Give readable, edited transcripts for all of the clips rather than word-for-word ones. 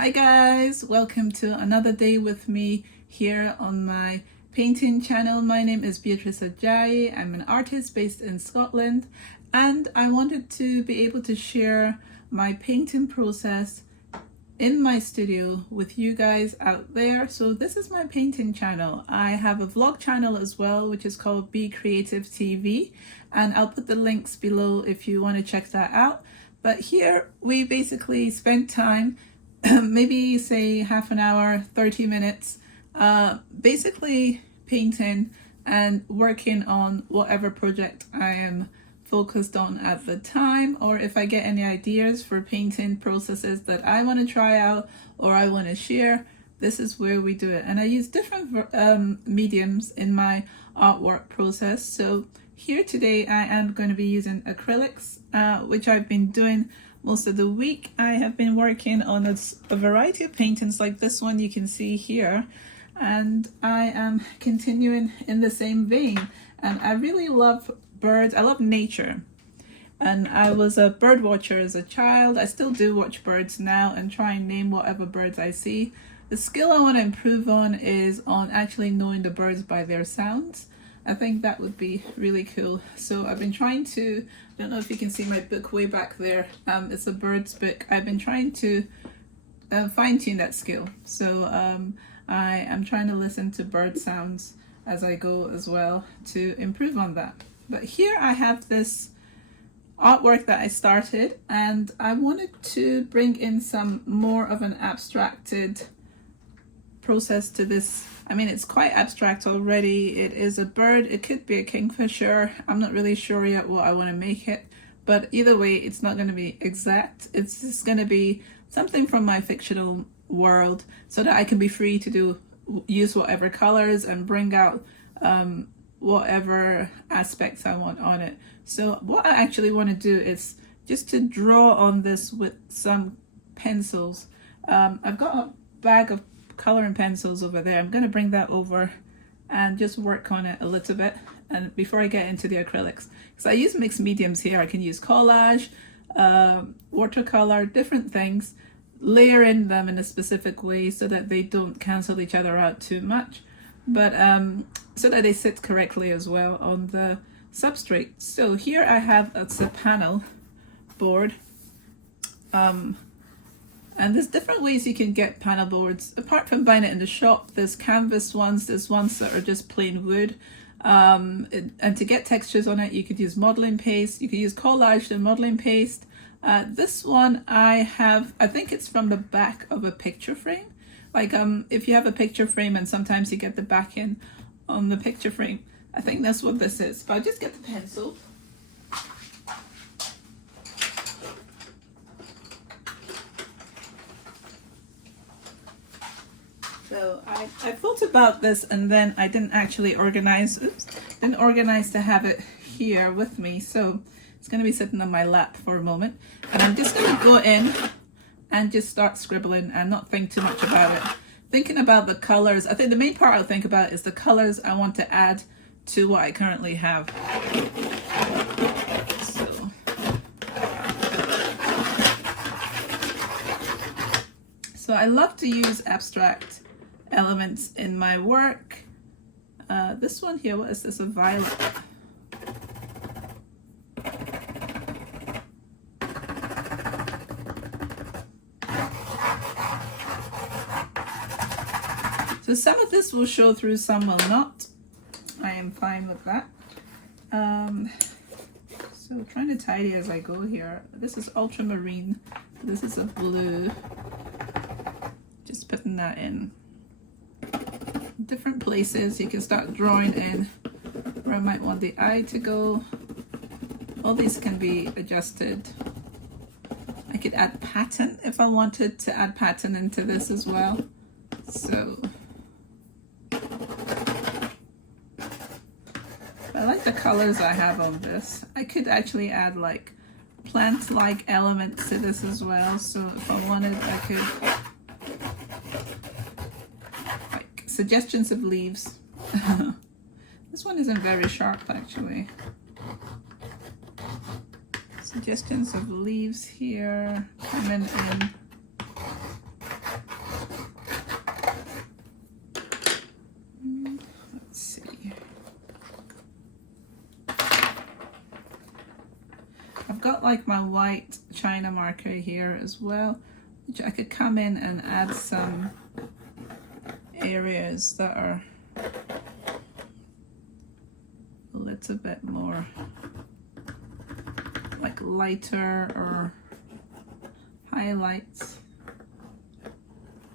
Hi guys, welcome to another day with me here on my painting channel. My name is Beatrice Ajayi. I'm an artist based in Scotland, and I wanted to be able to share my painting process in my studio with you guys out there. So this is my painting channel. I have a vlog channel as well, which is called Bea Creative TV, and I'll put the links below if you want to check that out. But here we basically spend time maybe say half an hour, 30 minutes, basically painting and working on whatever project I am focused on at the time, or if I get any ideas for painting processes that I want to try out or I want to share, this is where we do it. And I use different mediums in my artwork process. So here today I am going to be using acrylics, which I've been doing most of the week. I have been working on a variety of paintings like this one you can see here, and I am continuing in the same vein. And I really love birds. I love nature, and I was a bird watcher as a child. I still do watch birds now and try and name whatever birds I see. The skill I want to improve on is on actually knowing the birds by their sounds. I think that would be really cool. So I've been trying to, I don't know if you can see my book way back there. It's a bird's book. I've been trying to fine-tune that skill. So I am trying to listen to bird sounds as I go as well to improve on that. But here I have this artwork that I started, and I wanted to bring in some more of an abstracted process to this. I mean, it's quite abstract already. It is a bird. It could be a kingfisher. I'm not really sure yet what I want to make it, but either way, it's not going to be exact. It's just going to be something from my fictional world, so that I can be free to use whatever colors and bring out whatever aspects I want on it. So what I actually want to do is just to draw on this with some pencils. I've got a bag of coloring pencils over there. I'm going to bring that over and just work on it a little bit, and before I get into the acrylics, because I use mixed mediums here. I can use collage, watercolor, different things, layering them in a specific way so that they don't cancel each other out too much, but so that they sit correctly as well on the substrate. So here I have a panel board, and there's different ways you can get panel boards. Apart from buying it in the shop, there's canvas ones, there's ones that are just plain wood. And to get textures on it, you could use modeling paste, you could use collage and modeling paste. This one I think it's from the back of a picture frame. Like if you have a picture frame and sometimes you get the back in on the picture frame, I think that's what this is. But I'll just get the pencil. So I thought about this, and then I didn't actually organize to have it here with me. So it's going to be sitting on my lap for a moment, and I'm just going to go in and just start scribbling and not think too much about it. Thinking about the colors. I think the main part I'll think about is the colors I want to add to what I currently have. So I love to use abstract elements in my work. This one here, what is this? A violet. So some of this will show through, some will not. I am fine with that. So trying to tidy as I go here. This is ultramarine. This is a blue. Just putting that in different places. You can start drawing in where I might want the eye to go. All these can be adjusted. I could add pattern if I wanted to add pattern into this as well. So I like the colors I have on this. I could actually add like plant-like elements to this as well. So if I wanted, I could like suggestions of leaves. This one isn't very sharp actually. Suggestions of leaves here coming in. I've got like my white China marker here as well, which I could come in and add some areas that are a little bit more like lighter or highlights.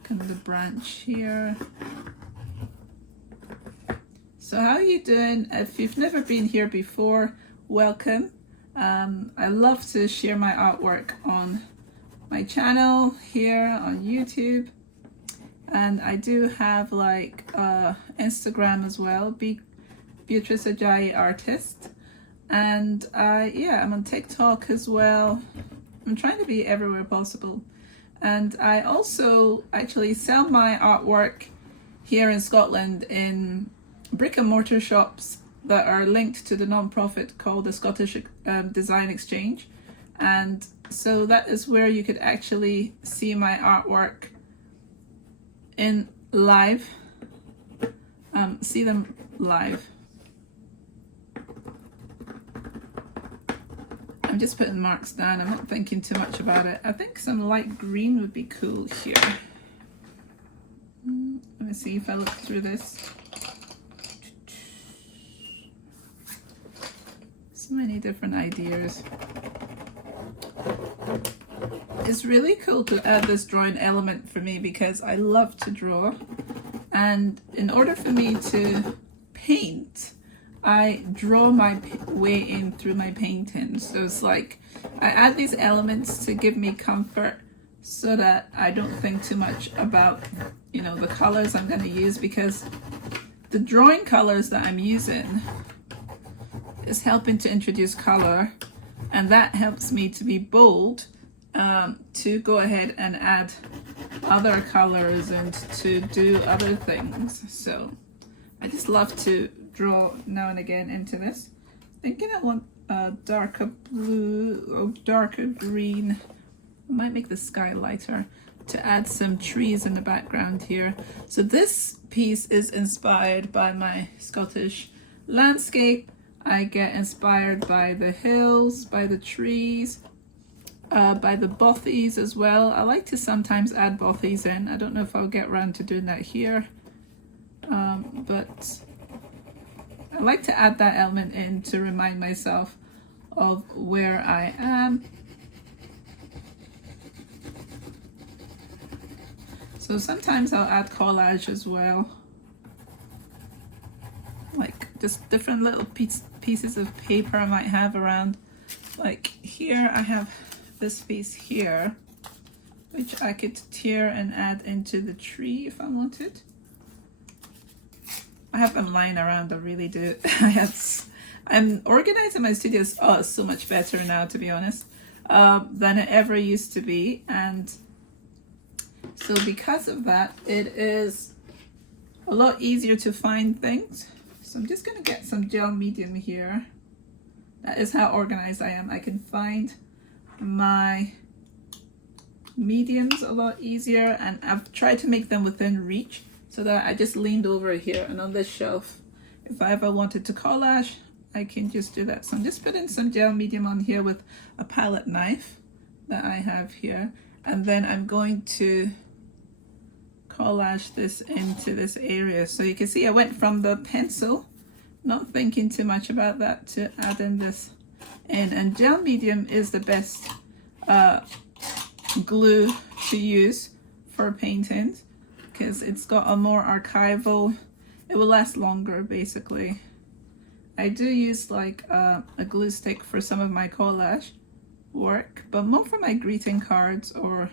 Kind of the branch here. So how are you doing? If you've never been here before, welcome. I love to share my artwork on my channel here on YouTube, and I do have like Instagram as well, Beatrice Ajayi Artist, and I'm on TikTok as well. I'm trying to be everywhere possible, and I also actually sell my artwork here in Scotland in brick and mortar shops that are linked to the non-profit called the Scottish Design Exchange, and so that is where you could actually see my artwork in live, see them live. I'm just putting marks down, I'm not thinking too much about it. I think some light green would be cool here. Let me see if I look through this. So many different ideas. It's really cool to add this drawing element for me because I love to draw, and in order for me to paint, I draw my way in through my painting. So it's like I add these elements to give me comfort so that I don't think too much about, you know, the colors I'm going to use, because the drawing colors that I'm using is helping to introduce color, and that helps me to be bold, to go ahead and add other colors and to do other things. So I just love to draw now and again into this. Thinking I want a darker blue or darker green. I might make the sky lighter to add some trees in the background here. So this piece is inspired by my Scottish landscape. I get inspired by the hills, by the trees, by the bothies as well. I like to sometimes add bothies in. I don't know if I'll get around to doing that here, but I like to add that element in to remind myself of where I am. So sometimes I'll add collage as well, like just different little pieces of paper I might have around. Like here I have this piece here, which I could tear and add into the tree if I wanted. I have them lying around, I really do. I'm organizing my studios, oh, it's so much better now, to be honest, than it ever used to be. And so because of that, it is a lot easier to find things. So I'm just going to get some gel medium here. That is how organized I am. I can find my mediums a lot easier, and I've tried to make them within reach so that I just leaned over here, and on this shelf, if I ever wanted to collage, I can just do that. So I'm just putting some gel medium on here with a palette knife that I have here, and then I'm going to collage this into this area. So you can see I went from the pencil, not thinking too much about that, to adding this in. And gel medium is the best glue to use for paintings because it's got a more archival, it will last longer basically. I do use like a glue stick for some of my collage work, but more for my greeting cards or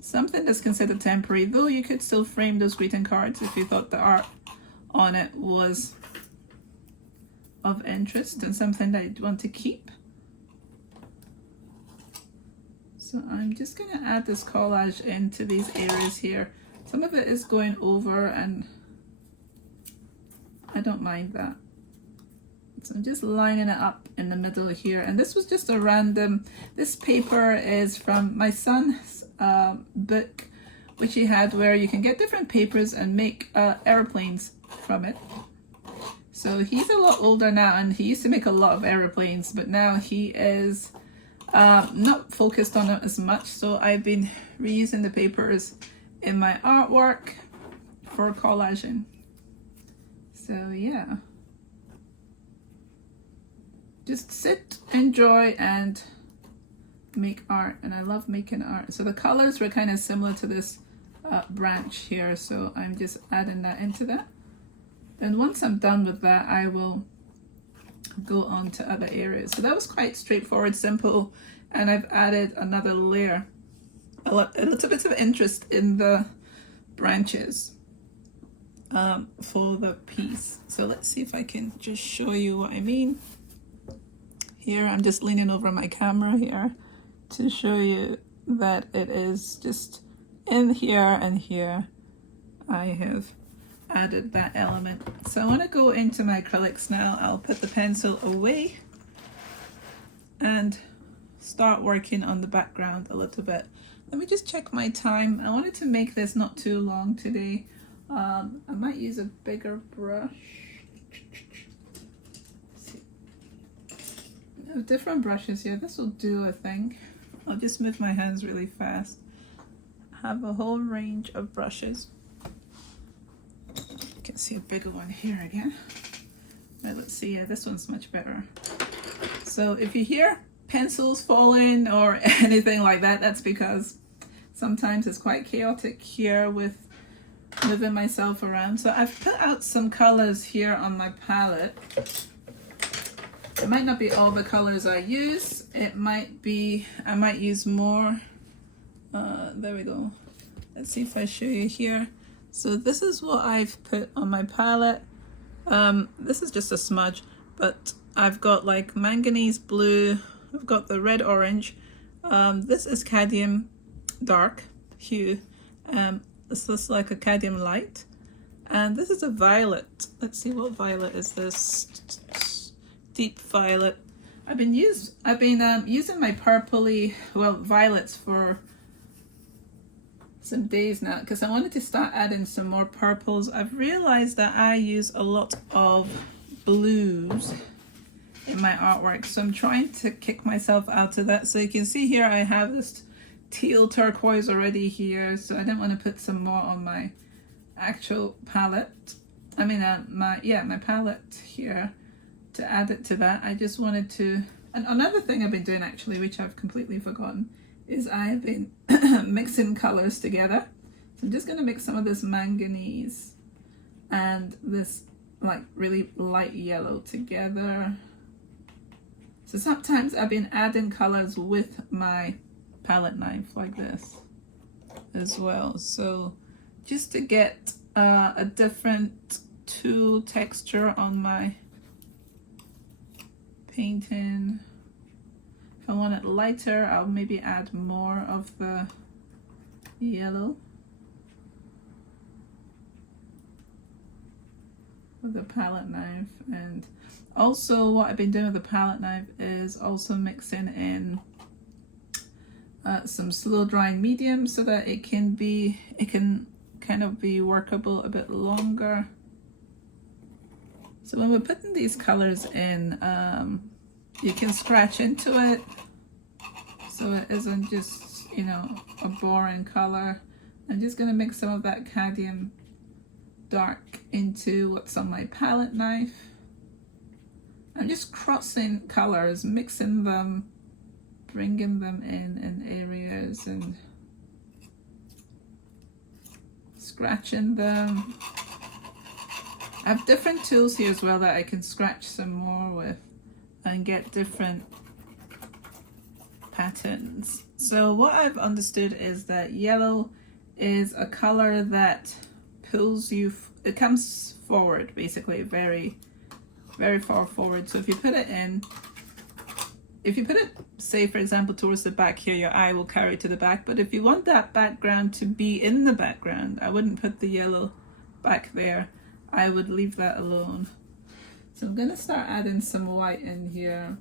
something that's considered temporary, though you could still frame those greeting cards if you thought the art on it was of interest and something that you'd want to keep. So I'm just going to add this collage into these areas here. Some of it is going over and I don't mind that. So I'm just lining it up in the middle here. And this was just a random, this paper is from my son's book, which he had, where you can get different papers and make airplanes from it. So he's a lot older now, and he used to make a lot of airplanes, but now he is not focused on it as much, so I've been reusing the papers in my artwork for collaging. So yeah, just sit, enjoy, and make art. And I love making art. So the colors were kind of similar to this branch here, so I'm just adding that into that. And once I'm done with that, I will go on to other areas. So that was quite straightforward, simple, and I've added another layer, a little bit of interest in the branches for the piece. So let's see if I can just show you what I mean. Here I'm just leaning over my camera here to show you that it is just in here and here I have added that element. So I want to go into my acrylics now. I'll put the pencil away and start working on the background a little bit. Let me just check my time. I wanted to make this not too long today. I might use a bigger brush. I have different brushes here. This will do, I think. I'll just move my hands really fast. I have a whole range of brushes. You can see a bigger one here again. Right, let's see. Yeah, this one's much better. So if you hear pencils falling or anything like that, that's because sometimes it's quite chaotic here with moving myself around. So I've put out some colors here on my palette. It might not be all the colors I use. It might be, I might use more. There we go. Let's see if I show you here. So this is what I've put on my palette. This is just a smudge, but I've got like manganese blue. I've got the red orange. This is cadmium dark hue. This looks like a cadmium light. And this is a violet. Let's see, what violet is this? Deep violet. I've been using my purpley, well, violets for some days now because I wanted to start adding some more purples. I've realized that I use a lot of blues in my artwork, so I'm trying to kick myself out of that. So you can see here I have this teal turquoise already here, so I didn't want to put some more on my actual palette. I mean my palette here to add it to that. I just wanted to, and another thing I've been doing actually, which I've completely forgotten, is I've been mixing colors together. So I'm just going to mix some of this manganese and this like really light yellow together. So sometimes I've been adding colors with my palette knife like this as well. So just to get a different tool texture on my painting. If I want it lighter, I'll maybe add more of the yellow with the palette knife. And also what I've been doing with the palette knife is also mixing in some slow drying medium so that it can kind of be workable a bit longer. So when we're putting these colors in, you can scratch into it so it isn't just, you know, a boring color. I'm just going to mix some of that cadmium dark into what's on my palette knife. I'm just crossing colors, mixing them, bringing them in areas and scratching them. I have different tools here as well that I can scratch some more with and get different patterns. So what I've understood is that yellow is a color that pulls you, it comes forward basically, very, very far forward. So if you put it in, if you put it, say for example, towards the back here, your eye will carry to the back. But if you want that background to be in the background, I wouldn't put the yellow back there. I would leave that alone. So I'm gonna start adding some white in here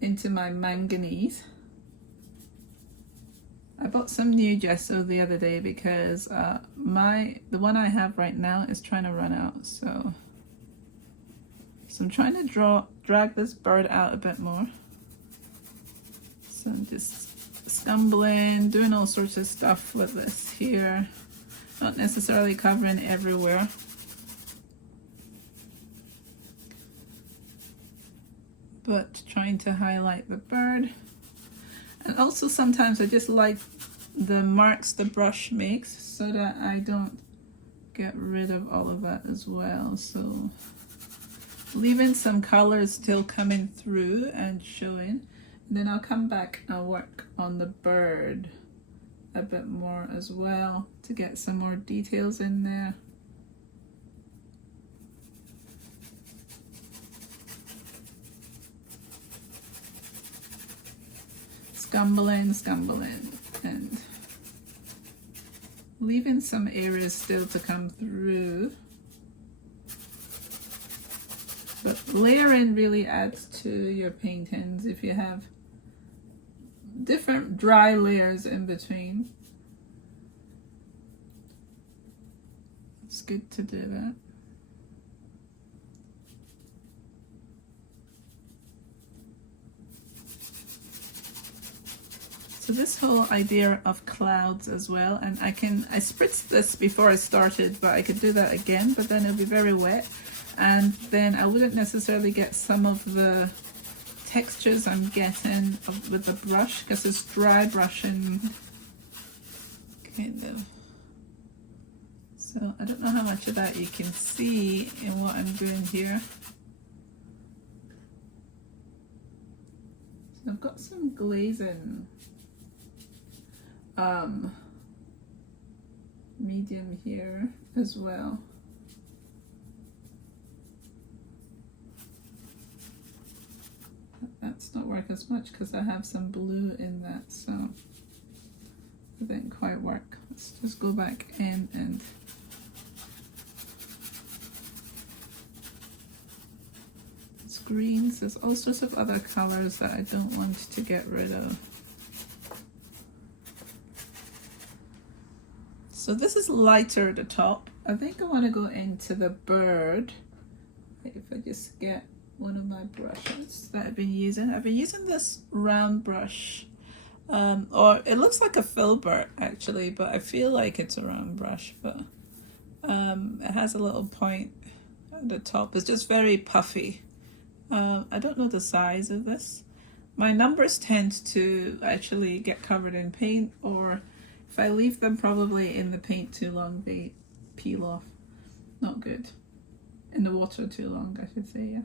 into my manganese. I bought some new gesso the other day because the one I have right now is trying to run out. So I'm trying to drag this bird out a bit more. So I'm just scumbling, doing all sorts of stuff with this here. Not necessarily covering everywhere. But trying to highlight the bird. And also sometimes I just like the marks the brush makes so that I don't get rid of all of that as well. So leaving some colors still coming through and showing. And then I'll come back and work on the bird a bit more as well to get some more details in there. Scumbling, and leaving some areas still to come through. But layering really adds to your paintings if you have different dry layers in between. It's good to do that. So this whole idea of clouds as well, and I spritzed this before I started, but I could do that again, but then it'll be very wet, and then I wouldn't necessarily get some of the textures I'm getting with the brush, because it's dry brushing kind of. So I don't know how much of that you can see in what I'm doing here. So I've got some glazing medium here as well. That's not work as much because I have some blue in that, so it didn't quite work. Let's just go back in and it's greens. There's all sorts of other colors that I don't want to get rid of. So this is lighter at the top. I think I want to go into the bird. If I just get one of my brushes that I've been using. I've been using this round brush, or it looks like a filbert actually, but I feel like it's a round brush, but it has a little point at the top. It's just very puffy. I don't know the size of this. My numbers tend to actually get covered in paint, or if I leave them probably in the paint too long, they peel off. Not good. In the water too long, I should say, yeah.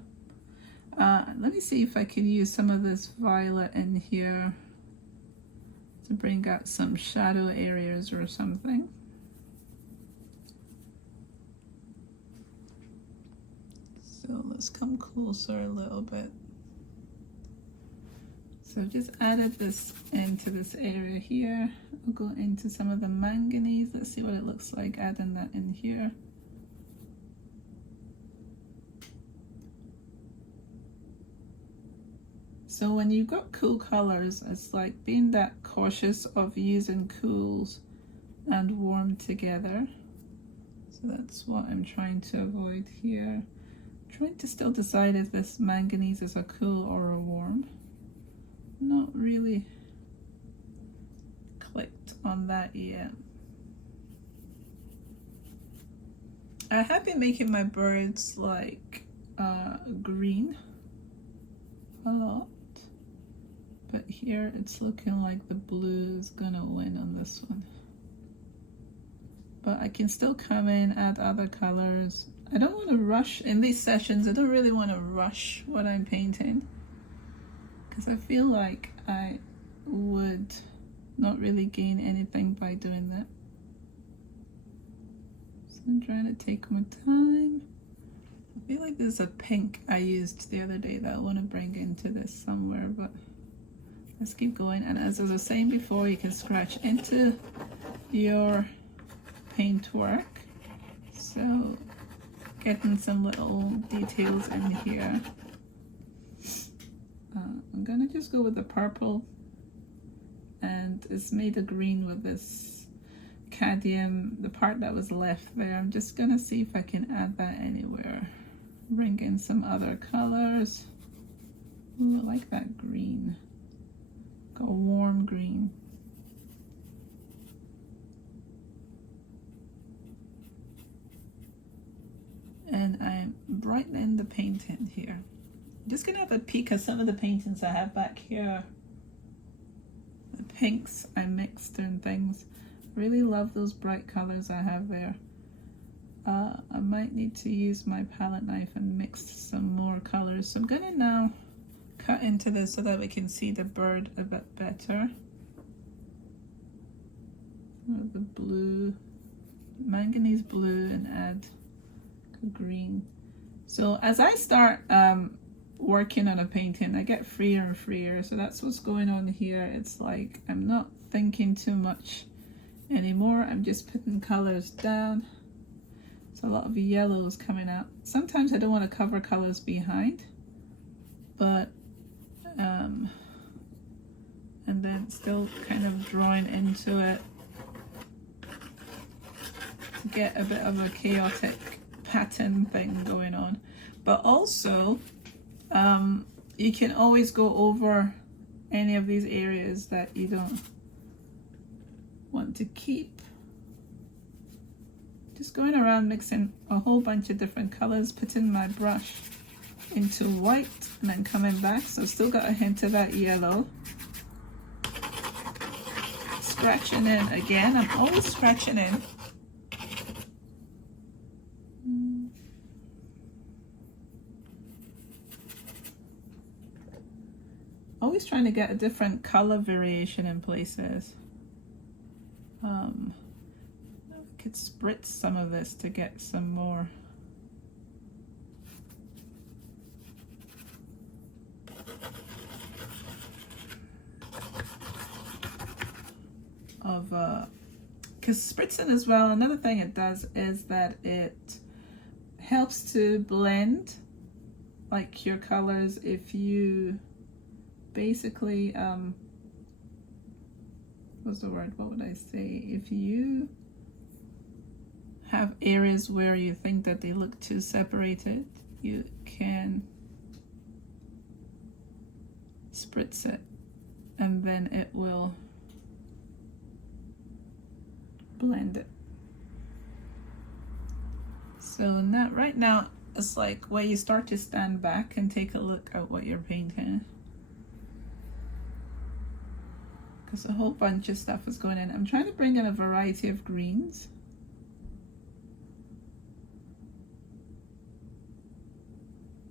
Let me see if I can use some of this violet in here to bring out some shadow areas or something. So let's come closer a little bit. So I've just added this into this area here. I'll go into some of the manganese. Let's see what it looks like adding that in here. So when you've got cool colors, it's like being that cautious of using cools and warm together. So that's what I'm trying to avoid here. I'm trying to still decide if this manganese is a cool or a warm. Not really clicked on that yet. I have been making my birds like green a lot, but here it's looking like the blue is gonna win on this one. But I can still come in, add other colors. I don't want to rush in these sessions. I don't really want to rush what I'm painting, because I feel like I would not really gain anything by doing that. So I'm trying to take my time. I feel like there's a pink I used the other day that I want to bring into this somewhere, but let's keep going. And as I was saying before, you can scratch into your paint work. So getting some little details in here. I'm gonna just go with the purple, and it's made a green with this cadmium, the part that was left there. I'm just gonna see if I can add that anywhere. Bring in some other colors. Ooh, I like that green. a warm green. And I'm brightening the painting here. Just gonna have a peek at some of the paintings I have back here. The pinks I mixed and things. Really love those bright colors I have there. I might need to use my palette knife and mix some more colors. So I'm gonna now cut into this so that we can see the bird a bit better. The blue, manganese blue, and add green. So as I start working on a painting, I get freer and freer. So that's what's going on here. It's like I'm not thinking too much anymore. I'm just putting colors down. So a lot of yellows coming out. Sometimes I don't want to cover colors behind, but and then still kind of drawing into it to get a bit of a chaotic pattern thing going on. But also you can always go over any of these areas that you don't want to keep. Just going around mixing a whole bunch of different colors, putting my brush into white and then coming back. So still got a hint of that yellow. Scratching in again. I'm always scratching in. Always trying to get a different color variation in places. I could spritz some of this to get some more of because spritzing as well, another thing it does is that it helps to blend like your colors. If you basically what's the word, what would I say, if you have areas where you think that they look too separated, you can spritz it and then it will blend it. So not right now, it's like where you start to stand back and take a look at what you're painting, because a whole bunch of stuff is going in. I'm trying to bring in a variety of greens.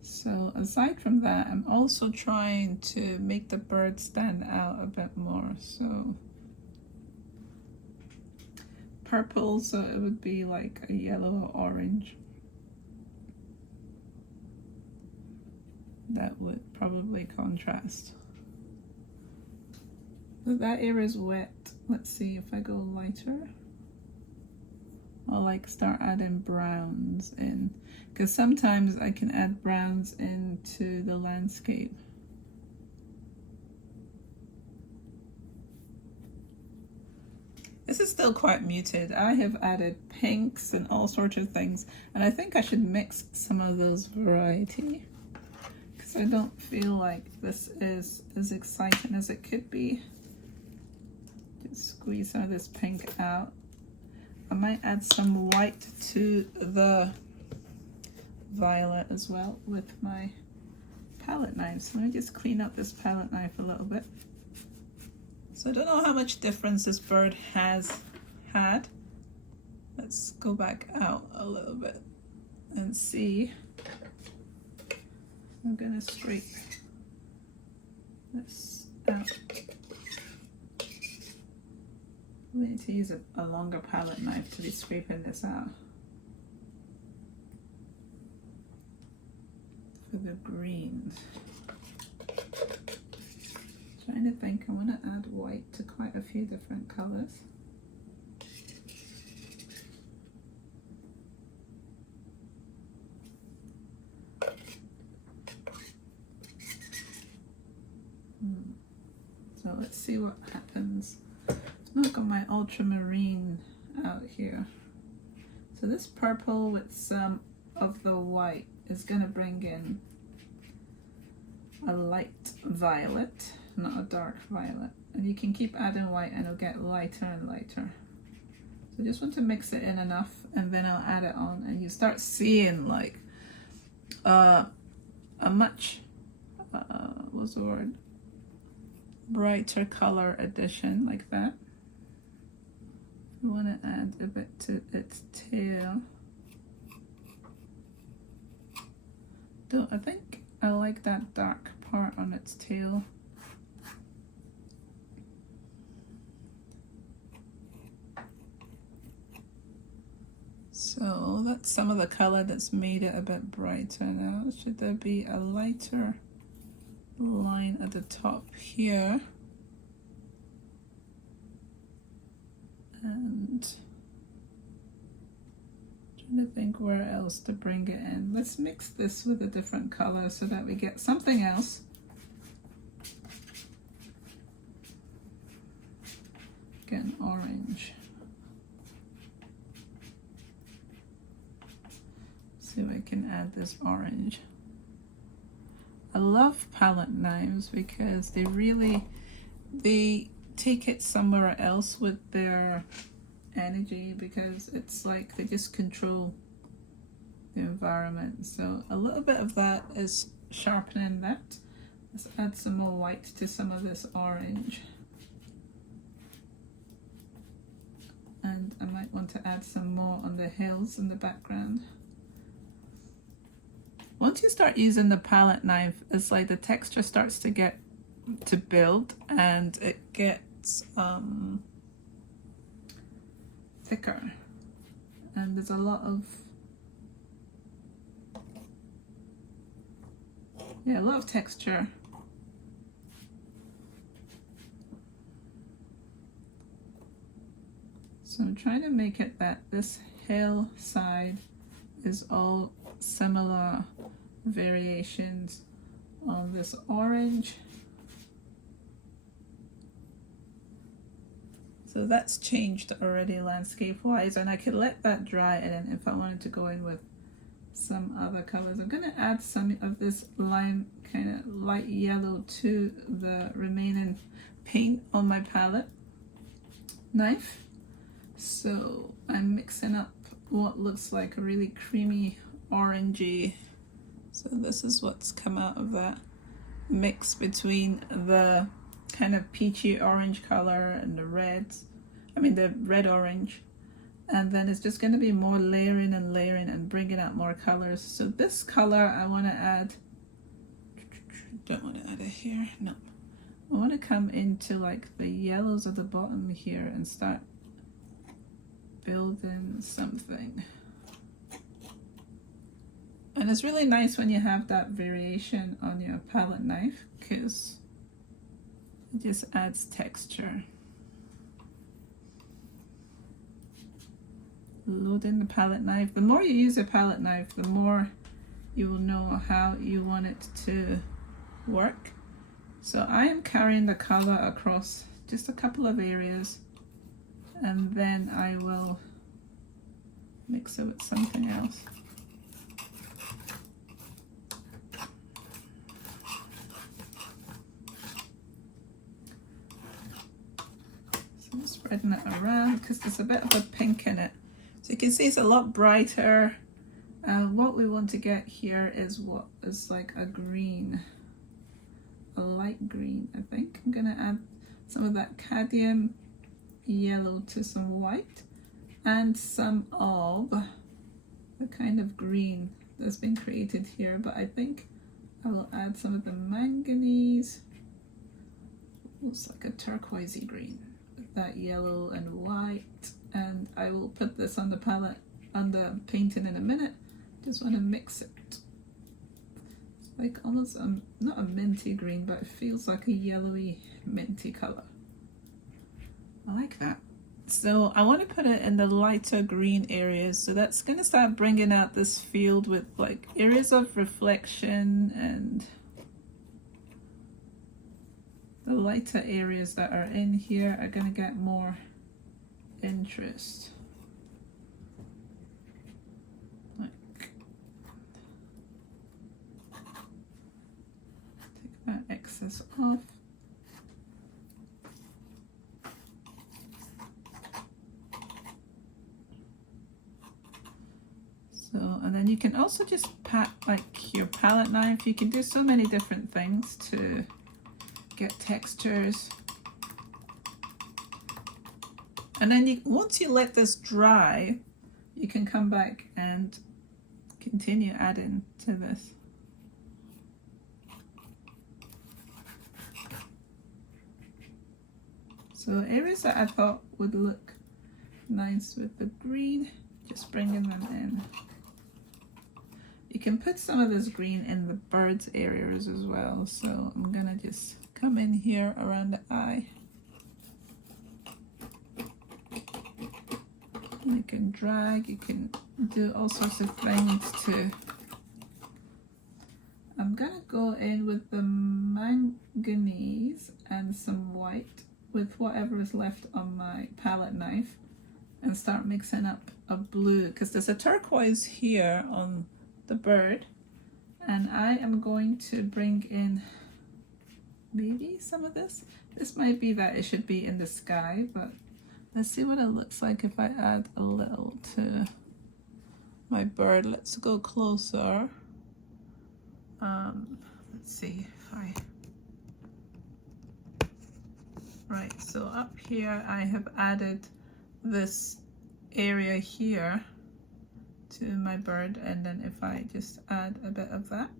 So aside from that, I'm also trying to make the bird stand out a bit more. So purple, so it would be like a yellow or orange. That would probably contrast. But that area is wet. Let's see if I go lighter. I'll like start adding browns in, because sometimes I can add browns into the landscape. This is still quite muted. I have added pinks and all sorts of things, and I think I should mix some of those variety, because I don't feel like this is as exciting as it could be. Just squeeze some of this pink out. I might add some white to the violet as well with my palette knife. So let me just clean up this palette knife a little bit. So I don't know how much difference this bird has had. Let's go back out a little bit and see. I'm gonna straighten this out. We need to use a longer palette knife to be scraping this out. For the greens. Trying to think, I want to add white to quite a few different colors. So let's see what happens. I've got my ultramarine out here. So this purple with some of the white is going to bring in a light violet. not a dark violet. And you can keep adding white and it'll get lighter and lighter. So just want to mix it in enough, and then I'll add it on, and you start seeing like a much what's the word, brighter color addition like that. I want to add a bit to its tail. Though I think I like that dark part on its tail. So that's some of the color that's made it a bit brighter now. Should there be a lighter line at the top here? And trying to think where else to bring it in. Let's mix this with a different color so that we get something else. Get an orange. See if I can add this orange. I love palette knives because they take it somewhere else with their energy, because it's like they just control the environment. So a little bit of that is sharpening that. Let's add some more white to some of this orange. And I might want to add some more on the hills in the background. Once you start using the palette knife, it's like the texture starts to build, and it gets thicker, and there's a lot of texture. So I'm trying to make it that this hillside is all similar variations on this orange. So that's changed already landscape wise, and I could let that dry, and then if I wanted to go in with some other colors, I'm going to add some of this lime kind of light yellow to the remaining paint on my palette knife. So I'm mixing up what looks like a really creamy orangey. So this is what's come out of that mix between the kind of peachy orange color and the the red orange, and then it's just going to be more layering and layering and bringing out more colors. So this color I want to add, don't want to add it here, no, I want to come into like the yellows at the bottom here and start building something. And it's really nice when you have that variation on your palette knife, because it just adds texture. Loading the palette knife. The more you use a palette knife, the more you will know how you want it to work. So I am carrying the color across just a couple of areas, and then I will mix it with something else. So I'm spreading it around because there's a bit of a pink in it. So you can see it's a lot brighter. What we want to get here is what is like a green, a light green, I think. I'm gonna add some of that cadmium yellow to some white and some of the kind of green that's been created here, but I think I will add some of the manganese. Looks like a turquoisey green with that yellow and white, and I will put this on the palette, on the painting in a minute. Just want to mix it. It's like almost not a minty green, but it feels like a yellowy minty color. I like that. So I want to put it in the lighter green areas. So that's going to start bringing out this field with like areas of reflection, and the lighter areas that are in here are going to get more interest. Like, take that excess off. So, and then you can also just pat like your palette knife. You can do so many different things to get textures. And then once you let this dry, you can come back and continue adding to this. So areas that I thought would look nice with the green, just bringing them in. You can put some of this green in the birds areas as well. So I'm gonna just come in here around the eye. You can drag, you can do all sorts of things to. I'm gonna go in with the manganese and some white with whatever is left on my palette knife and start mixing up a blue, because there's a turquoise here on the bird, and I am going to bring in maybe some of this. This might be that it should be in the sky, but let's see what it looks like if I add a little to my bird. Let's go closer. Let's see if I. Right, so up here I have added this area here to my bird, and then if I just add a bit of that,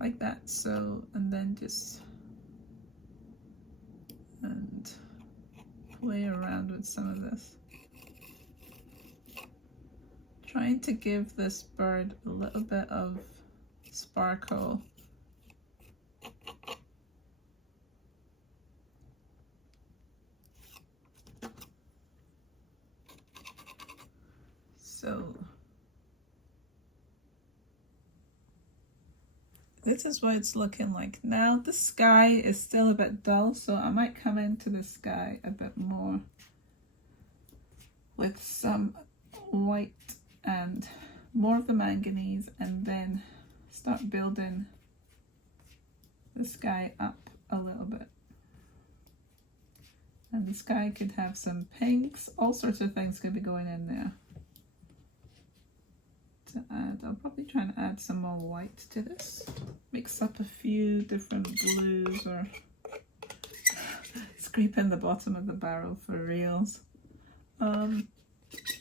like that, so, and then just and play around with some of this, trying to give this bird a little bit of sparkle. So this is what it's looking like now. The sky is still a bit dull, so I might come into the sky a bit more with some white and more of the manganese, and then start building the sky up a little bit. And the sky could have some pinks, all sorts of things could be going in there. To add, I'll probably try and add some more white to this. Mix up a few different blues, or scraping the bottom of the barrel for reals.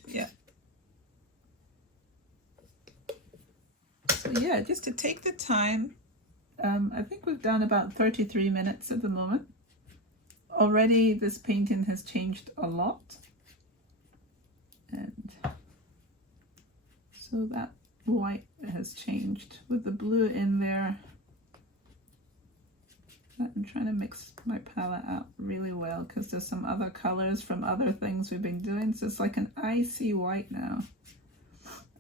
Yeah. So yeah, just to take the time. I think we've done about 33 minutes at the moment. Already this painting has changed a lot. And so that white has changed with the blue in there. I'm trying to mix my palette out really well because there's some other colors from other things we've been doing. So it's like an icy white now.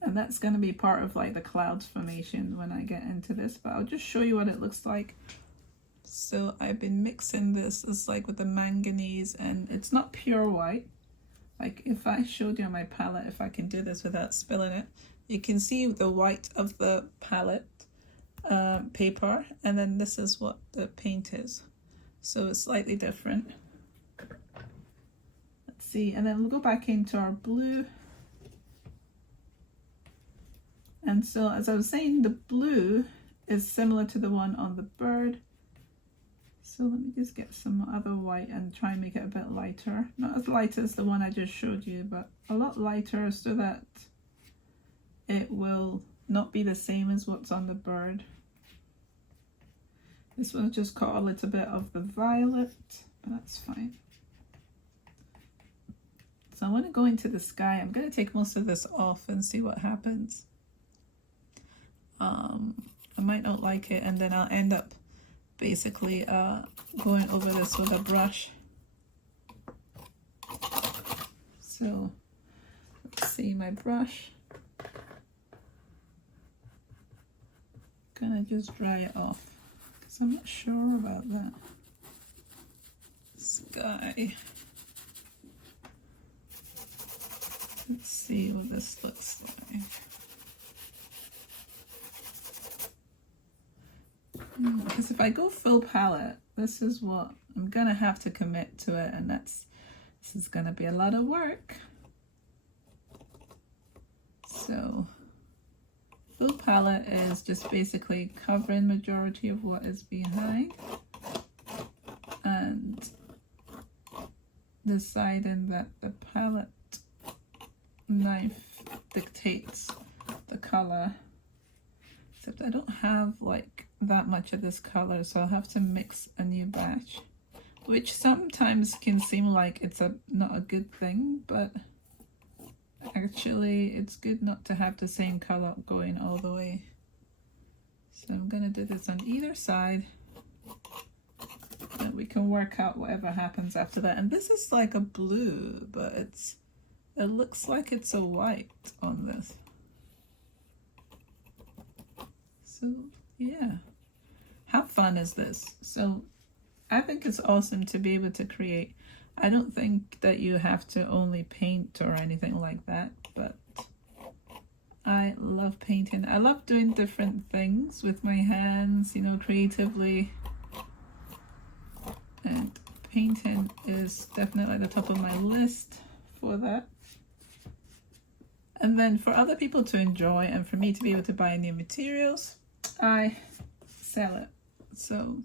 And that's going to be part of like the clouds formation when I get into this. But I'll just show you what it looks like. So I've been mixing this. It's like with the manganese, and it's not pure white. Like if I showed you on my palette, if I can do this without spilling it, you can see the white of the palette paper, and then this is what the paint is. So it's slightly different. Let's see, and then we'll go back into our blue. And so as I was saying, the blue is similar to the one on the bird. So let me just get some other white and try and make it a bit lighter. Not as light as the one I just showed you, but a lot lighter so that it will not be the same as what's on the bird. This one just caught a little bit of the violet, but that's fine. So I want to go into the sky. I'm going to take most of this off and see what happens. I might not like it, and then I'll end up basically going over this with a brush. So let's see my brush. Gonna just dry it off because I'm not sure about that. Sky. Let's see what this looks like. Because if I go full palette, this is what I'm gonna have to commit to it, and this is gonna be a lot of work. So full palette is just basically covering majority of what is behind and deciding that the palette knife dictates the color. Except I don't have like that much of this color, so I'll have to mix a new batch, which sometimes can seem like it's not a good thing, but actually it's good not to have the same color going all the way. So I'm gonna do this on either side, and we can work out whatever happens after that. And this is like a blue, but it looks like it's a white on this. So yeah, how fun is this? So I think it's awesome to be able to create. I don't think that you have to only paint or anything like that, but I love painting. I love doing different things with my hands, you know, creatively. And painting is definitely at the top of my list for that. And then for other people to enjoy and for me to be able to buy new materials, I sell it. So,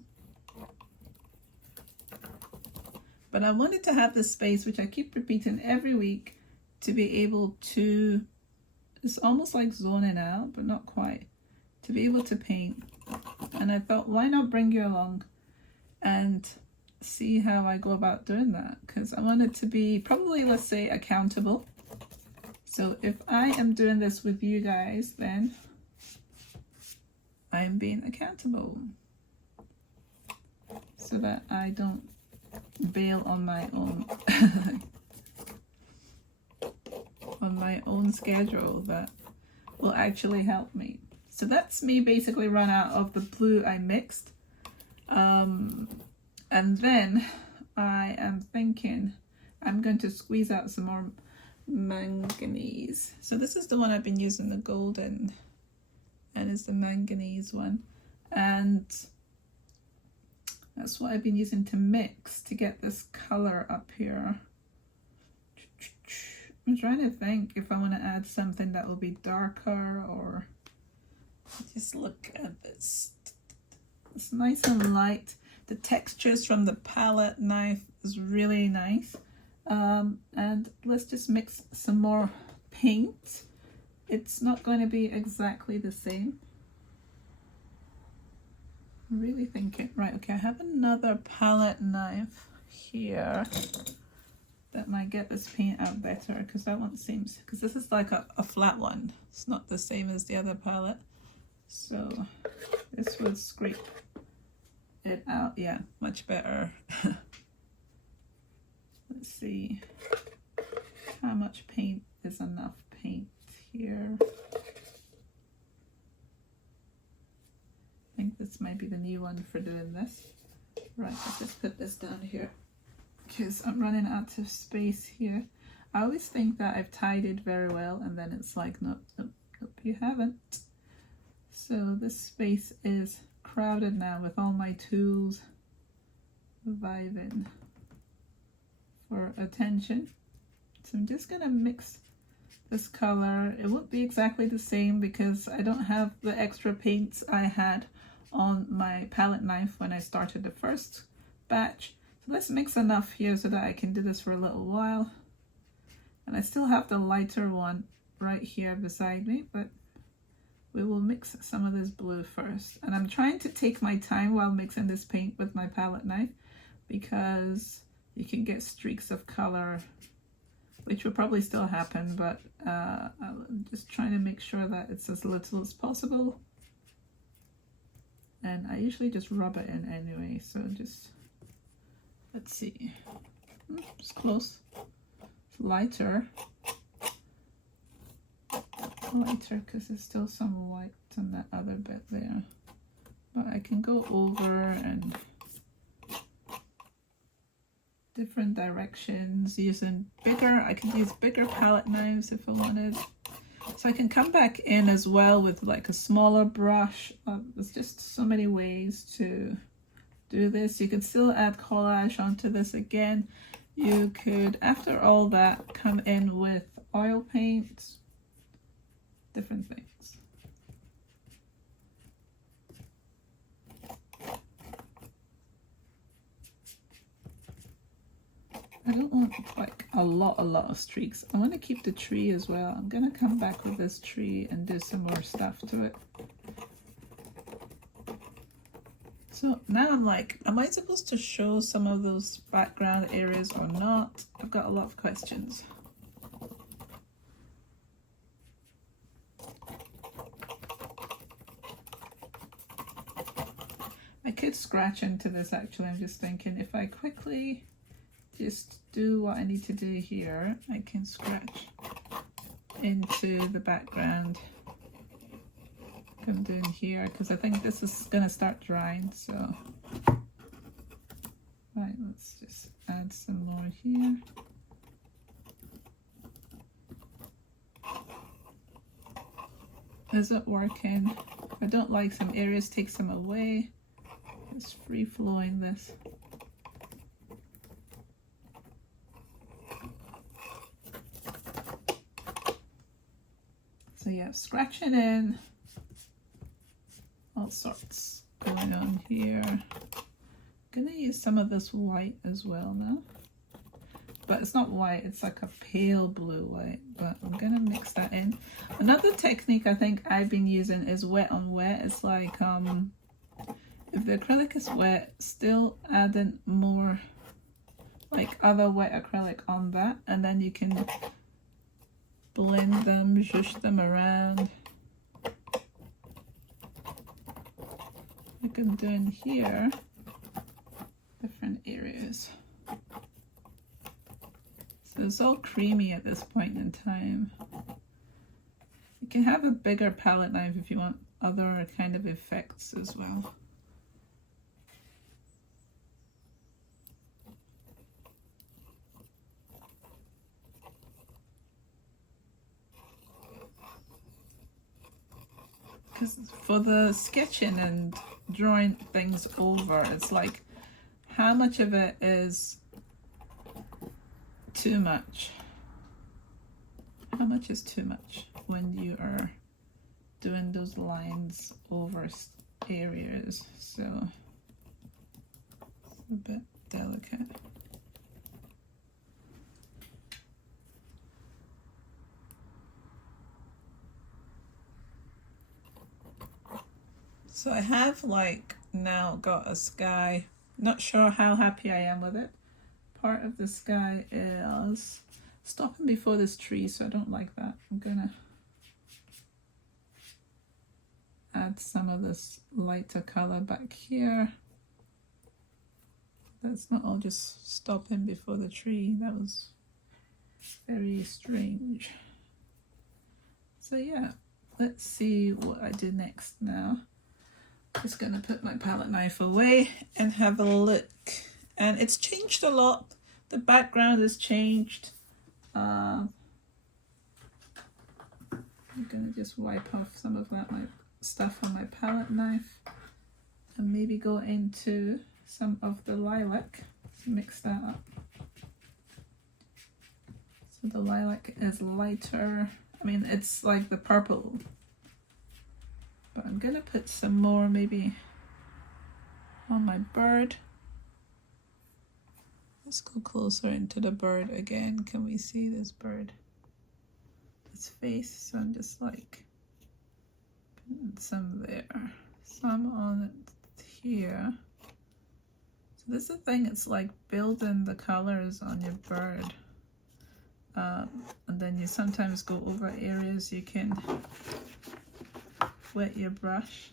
but I wanted to have this space, which I keep repeating every week, to be able to, it's almost like zoning out, but not quite, to be able to paint. And I thought, why not bring you along and see how I go about doing that? Because I wanted to be probably, let's say, accountable. So if I am doing this with you guys, then I am being accountable so that I don't bail on my own on my own schedule. That will actually help me. So that's me basically run out of the blue I mixed, and then I am thinking I'm going to squeeze out some more manganese. So this is the one I've been using, the golden, and it's the manganese one, and that's what I've been using to mix to get this color up here. I'm trying to think if I want to add something that will be darker, or just look at this. It's nice and light. The textures from the palette knife is really nice. And let's just mix some more paint. It's not going to be exactly the same. I'm really thinking, right, okay, I have another palette knife here that might get this paint out better, because that one seems, because this is like a flat one. It's not the same as the other palette. So this would scrape it out, yeah, much better. Let's see how much paint is enough paint here. I think this might be the new one for doing this. Right, I'll just put this down here because I'm running out of space here. I always think that I've tidied very well, and then it's like, nope, nope, nope, you haven't. So this space is crowded now with all my tools vying for attention. So I'm just gonna mix this color. It won't be exactly the same because I don't have the extra paints I had on my palette knife when I started the first batch. So let's mix enough here so that I can do this for a little while. And I still have the lighter one right here beside me, but we will mix some of this blue first. And I'm trying to take my time while mixing this paint with my palette knife, because you can get streaks of color, which will probably still happen, but I'm just trying to make sure that it's as little as possible. And I usually just rub it in anyway, so just, let's see, it's close. It's lighter because there's still some white on that other bit there. But I can go over and different directions using bigger, I could use bigger palette knives if I wanted. So I can come back in as well with like a smaller brush. There's just so many ways to do this. You could still add collage onto this again. You could, after all that, come in with oil paint, different things. I don't want like a lot of streaks. I want to keep the tree as well. I'm gonna come back with this tree and do some more stuff to it. So now I'm like, am I supposed to show some of those background areas or not? I've got a lot of questions. I could scratch into this actually. I'm just thinking if I quickly just do what I need to do here, I can scratch into the background I'm doing here, because I think this is gonna start drying. So right, let's just add some more here. Is it working? I don't like some areas, take some away. It's free flowing this. So yeah, scratching in, all sorts going on here. I'm gonna use some of this white as well now, but it's not white, it's like a pale blue white, but I'm gonna mix that in. Another technique I think I've been using is wet on wet. It's like if the acrylic is wet, still adding more like other wet acrylic on that, and then you can blend them, zhoosh them around like I'm doing here, different areas. So it's all creamy at this point in time. You can have a bigger palette knife if you want other kind of effects as well. Because for the sketching and drawing things over, it's like how much of it is too much? How much is too much when you are doing those lines over areas? So it's a bit delicate. So I have like now got a sky. Not sure how happy I am with it. Part of the sky is stopping before this tree, so I don't like that. I'm gonna add some of this lighter color back here. That's not all just stopping before the tree. That was very strange. So yeah, let's see what I do next now. Just gonna put my palette knife away and have a look. And it's changed a lot. The background has changed. I'm gonna just wipe off some of that my stuff on my palette knife and maybe go into some of the lilac. Let's mix that up. So the lilac is lighter. I mean, it's like the purple. But I'm gonna put some more maybe on my bird. Let's go closer into the bird again. Can we see this bird? Its face. So I'm just like putting some there, some on it here. So this is the thing, it's like building the colors on your bird. And then you sometimes go over areas you can wet your brush.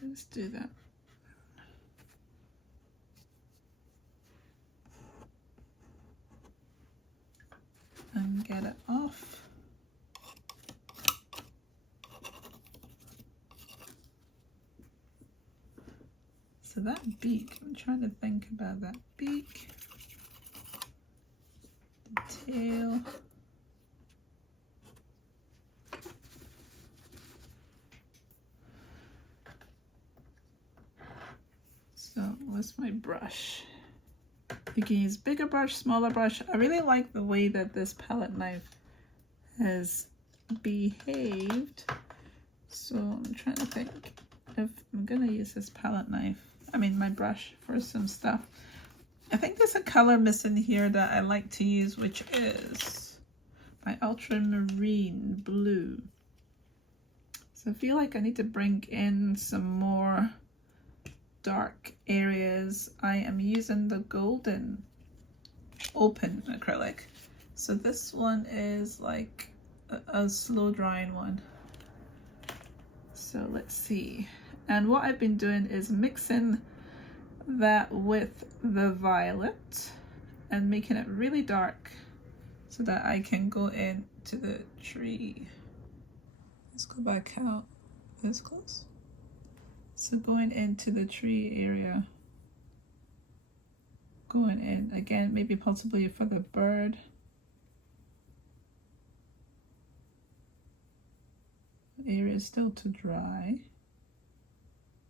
Let's do that. And get it off. So that beak, I'm trying to think about that beak, the tail. So what's my brush? You can use bigger brush, smaller brush. I really like the way that this palette knife has behaved. So I'm trying to think if I'm gonna use this palette knife, I mean my brush, for some stuff. I think there's a color missing here that I like to use, which is my ultramarine blue. So I feel like I need to bring in some more dark areas. I am using the golden open acrylic. So this one is like a slow drying one. So let's see. And what I've been doing is mixing that with the violet and making it really dark so that I can go into the tree. Let's go back out this close. So going into the tree area, going in again, maybe possibly for the bird. The area is still too dry,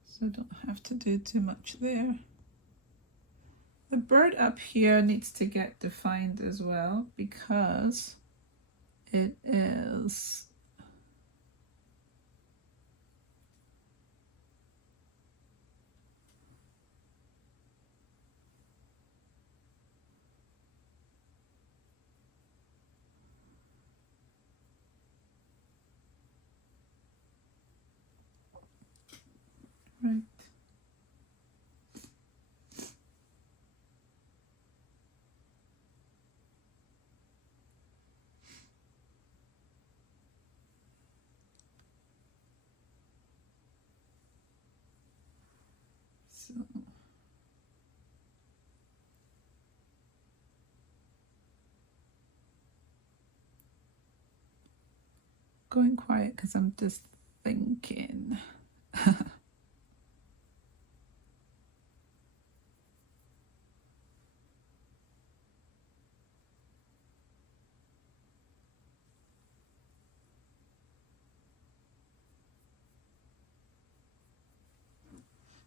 so don't have to do too much there. The bird up here needs to get defined as well because it is right. So going quiet because I'm just thinking.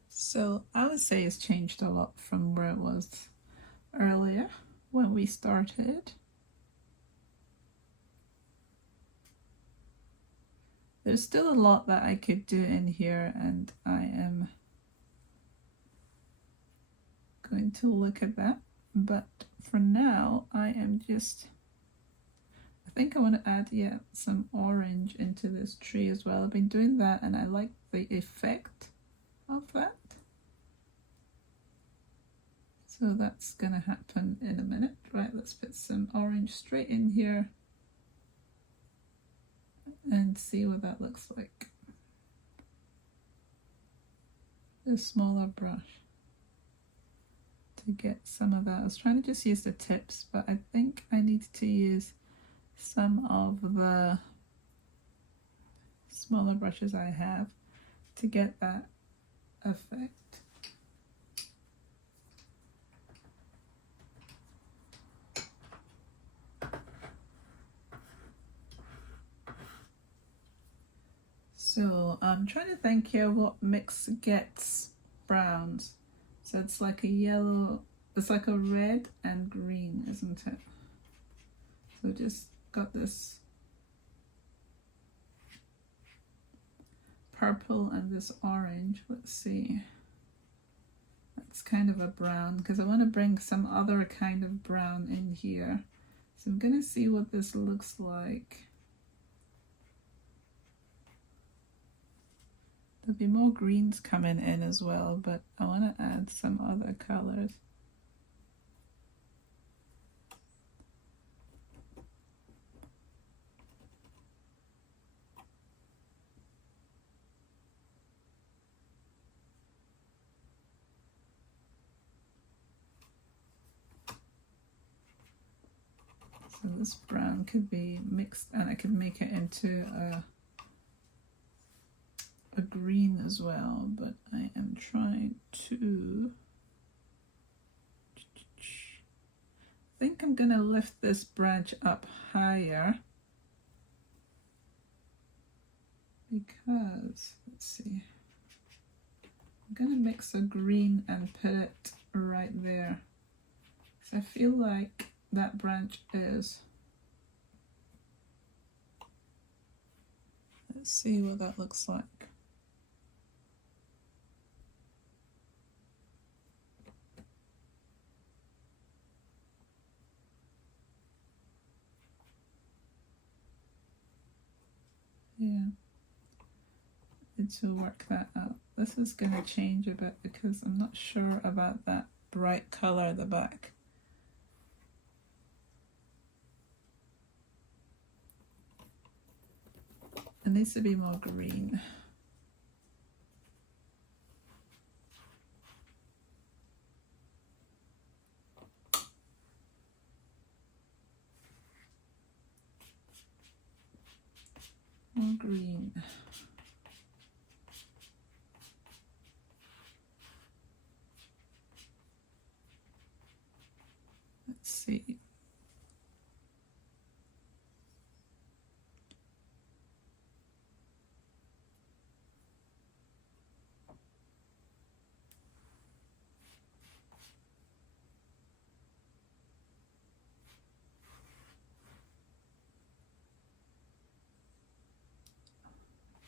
So I would say it's changed a lot from where it was earlier when we started. There's still a lot that I could do in here, and I am going to look at that. But for now, I am just, I think I want to add, yeah, some orange into this tree as well. I've been doing that and I like the effect of that. So that's gonna happen in a minute. Right, let's put some orange straight in here and see what that looks like. A smaller brush to get some of that. I was trying to just use the tips, but I think I need to use some of the smaller brushes I have to get that effect. So I'm trying to think here what mix gets browns. So it's like a yellow, it's like a red and green, isn't it? So just got this purple and this orange. Let's see. That's kind of a brown because I want to bring some other kind of brown in here. So I'm going to see what this looks like. There'll be more greens coming in as well, but I want to add some other colors. So this brown could be mixed and I could make it into a green as well, but I am trying to, I think I'm gonna lift this branch up higher because, let's see, I'm gonna mix a green and put it right there. So I feel like that branch is, let's see what that looks like. wanted to work that out. This is going to change a bit because I'm not sure about that bright color at the back. It needs to be more green. More green. Let's see.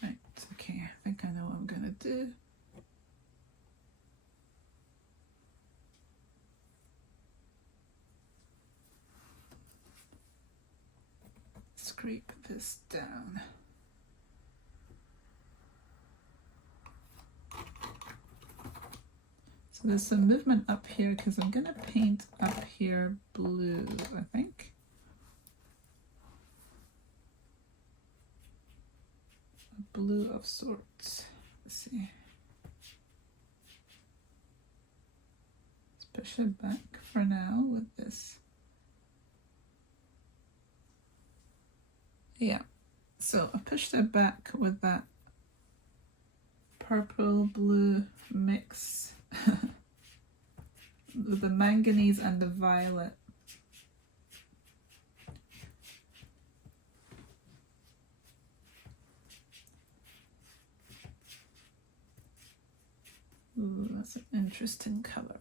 Right, okay, I think I know what I'm gonna do. Scrape this down. So there's some movement up here because I'm gonna paint up here blue, I think. A blue of sorts. Let's see. Let's push it back for now with this. Yeah, so I pushed it back with that purple blue mix with the manganese and the violet. Ooh, that's an interesting color.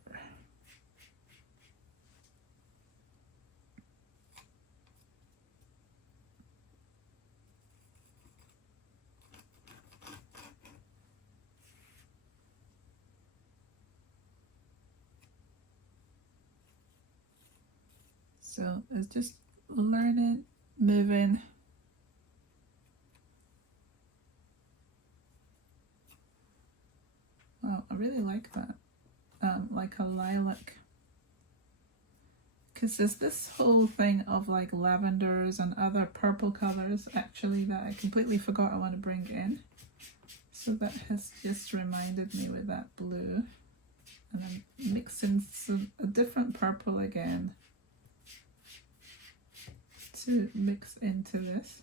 So it's just learning, moving. Wow, I really like that. Like a lilac. Because there's this whole thing of like lavenders and other purple colors actually that I completely forgot I want to bring in. So that has just reminded me with that blue. And I'm mixing a different purple again to mix into this.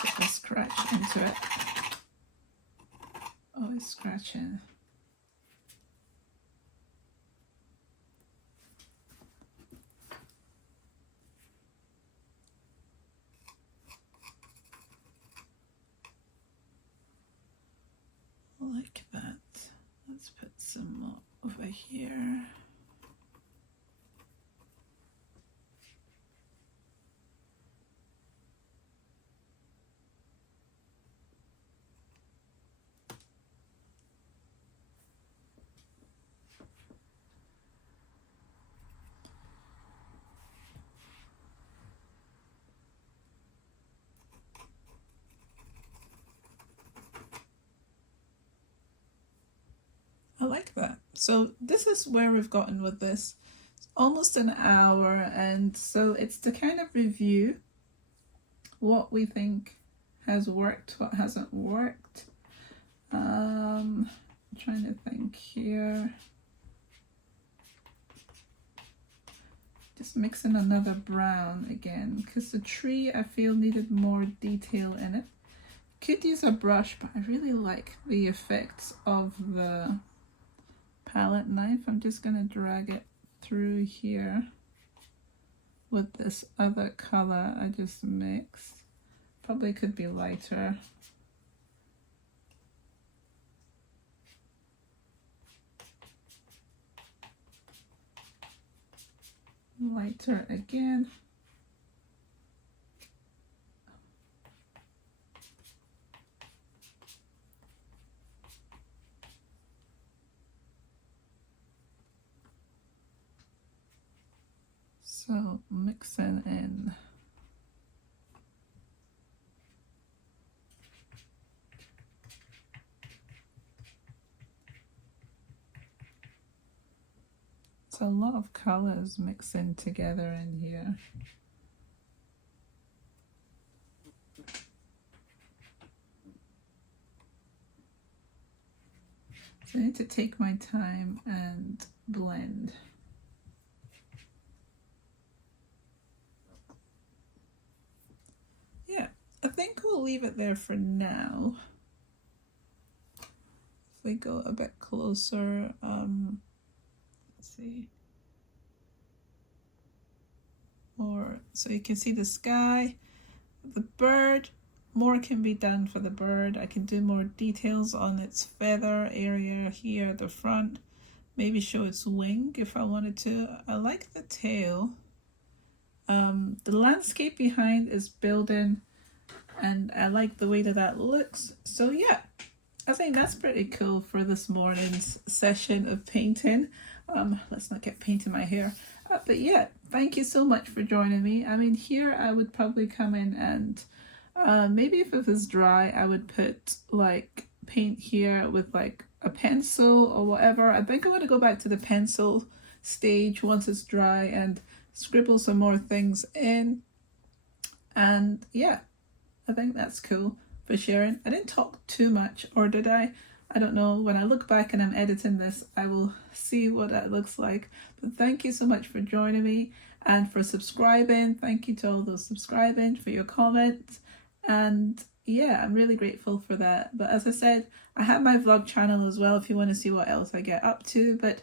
Put a scratch into it. Oh, it's scratching. Like that. Let's put some more over here. I like that. So this is where we've gotten with this. It's almost an hour, and so it's to kind of review what we think has worked, what hasn't worked. I'm trying to think here. Just mixing another brown again, because the tree I feel needed more detail in it. Could use a brush, but I really like the effects of the palette knife. I'm just going to drag it through here with this other color I just mixed. Probably could be lighter. Lighter again. So mixing in. It's a lot of colors mixing together in here. So I need to take my time and blend. Yeah, I think we'll leave it there for now. If we go a bit closer, let's see. More, so you can see the sky, the bird. More can be done for the bird. I can do more details on its feather area here at the front. Maybe show its wing if I wanted to. I like the tail. The landscape behind is building, and I like the way that looks. So yeah, I think that's pretty cool for this morning's session of painting. Let's not get paint in my hair. But yeah, thank you so much for joining me. I mean, here I would probably come in and maybe if it was dry, I would put like paint here with like a pencil or whatever. I think I want to go back to the pencil stage once it's dry and scribble some more things in. And yeah, I think that's cool for sharing. I didn't talk too much, or did I? I don't know. When I look back and I'm editing this, I will see what that looks like. But thank you so much for joining me and for subscribing. Thank you to all those subscribing, for your comments. And yeah, I'm really grateful for that. But as I said, I have my vlog channel as well if you want to see what else I get up to. But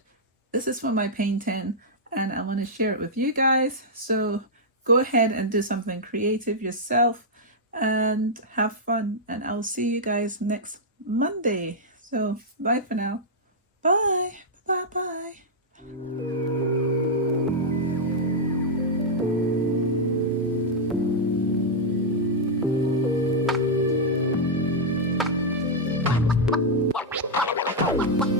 this is for my painting and I want to share it with you guys. So go ahead and do something creative yourself and have fun. And I'll see you guys next Monday. So bye for now. Bye. Bye bye. Bye.